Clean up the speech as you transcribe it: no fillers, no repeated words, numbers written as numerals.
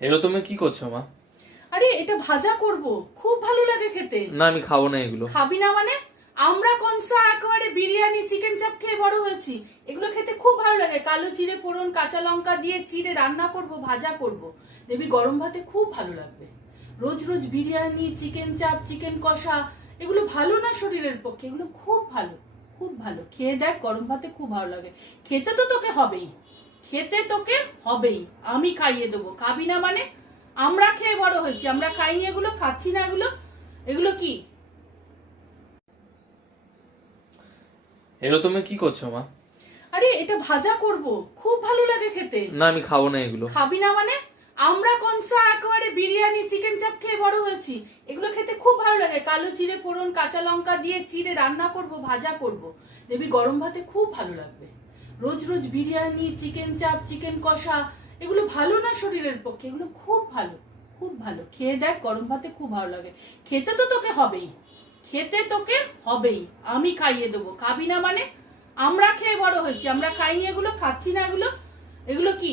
এগুলো তুমি কি করছো মা? আরে এটা ভাজা করব, খুব ভালো লাগে খেতে। না আমি খাবো না এগুলো। খাবি না মানে? আমরা কনসা একেবারে বিরিয়ানি চিকেন চাপ খেয়ে বড় হয়েছি। এগুলো খেতে খুব ভালো লাগে। কালো জিরে ফোড়ন কাঁচা লঙ্কা দিয়ে চিড়ে রান্না করব, ভাজা করব, দেখবি গরম ভাতে খুব ভালো লাগবে। রোজ রোজ বিরিয়ানি চিকেন চাপ চিকেন কষা এগুলো ভালো না শরীরের পক্ষে। এগুলো খুব ভালো, খুব ভালো। খেয়ে দেখ, গরম ভাতে খুব ভালো লাগে। খেতে তো তোকে হবেই, খেতে তোকে হবেই। আমি খাইয়ে দেবো। খাবি না মানে? আমরা খেয়ে বড় হয়েছি, আমরা খাইনি এগুলো, খাচ্ছি না এগুলো। এগুলো কি? এগুলো তুমি কি করছো মা? আরে এটা ভাজা করব, খুব ভালো লাগে খেতে। না আমি খাবো না এগুলো। খাবি না মানে? আমরা কনসা একেবারে বিরিয়ানি চিকেন চাপ খেয়ে বড় হয়েছি। এগুলো খেতে খুব ভালো লাগে। কালো জিরে ফোড়ন কাঁচা লঙ্কা দিয়ে চিড়ে রান্না করব, ভাজা করব, দেখবি গরম ভাতে খুব ভালো লাগবে। রোজ রোজ বিরিয়ানি চিকেন চাপ চিকেন কষা এগুলো ভালো না শরীরের পক্ষে। এগুলো খুব ভালো, খুব ভালো। খেয়ে দেখ, গরম ভাতে খুব ভালো লাগে। খেতে তো তোকে হবেই, খেতে তোকে হবেই। আমি খাইয়ে দেবো। খাবি না মানে? আমরা খেয়ে বড় হয়েছি, আমরা খাইনি এগুলো, খাচ্ছি না এগুলো। এগুলো কি?